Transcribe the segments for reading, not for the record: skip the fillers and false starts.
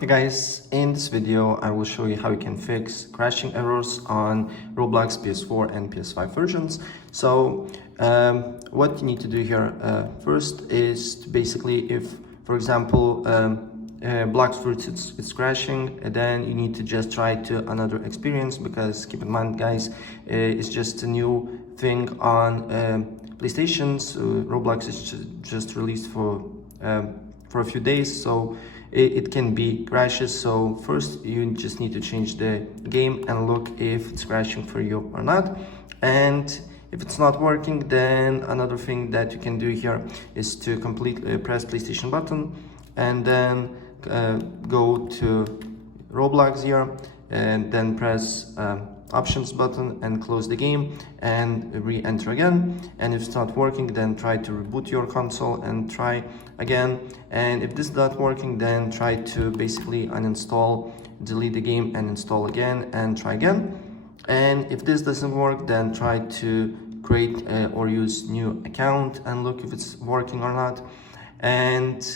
Hey guys, in this video I will show you how you can fix crashing errors on Roblox PS4 and PS5 versions. So what you need to do here first is to basically, if for example Blox Fruits it's crashing, then you need to just try to another experience, because keep in mind guys, it's just a new thing on PlayStation. So Roblox is just released for a few days, so it can be crashes. So first you just need to change the game and look if it's crashing for you or not. And if it's not working, then another thing that you can do here is to press PlayStation button and then go to Roblox here, and then press options button and close the game and re-enter again. And if it's not working, then try to reboot your console and try again. And if this is not working, then try to basically uninstall, delete the game and install again and try again. And if this doesn't work, then try to create or use new account and look if it's working or not. And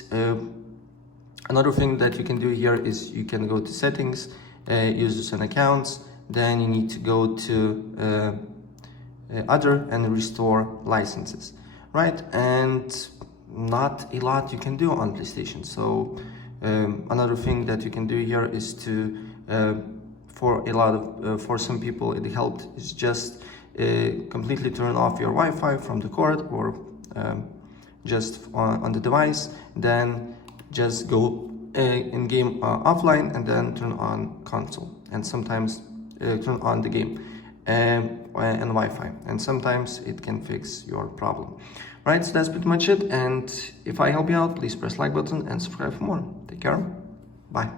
another thing that you can do here is you can go to settings, users and accounts, then you need to go to other and restore licenses, right? And not a lot you can do on PlayStation. So another thing that you can do here is to for some people it helped is just completely turn off your Wi-Fi from the cord or just on the device, then just go in game offline and then turn on console, and sometimes turn on the game and Wi-Fi, and sometimes it can fix your problem. Right, so that's pretty much it. And if I help you out, please press like button and subscribe for more. Take care. Bye.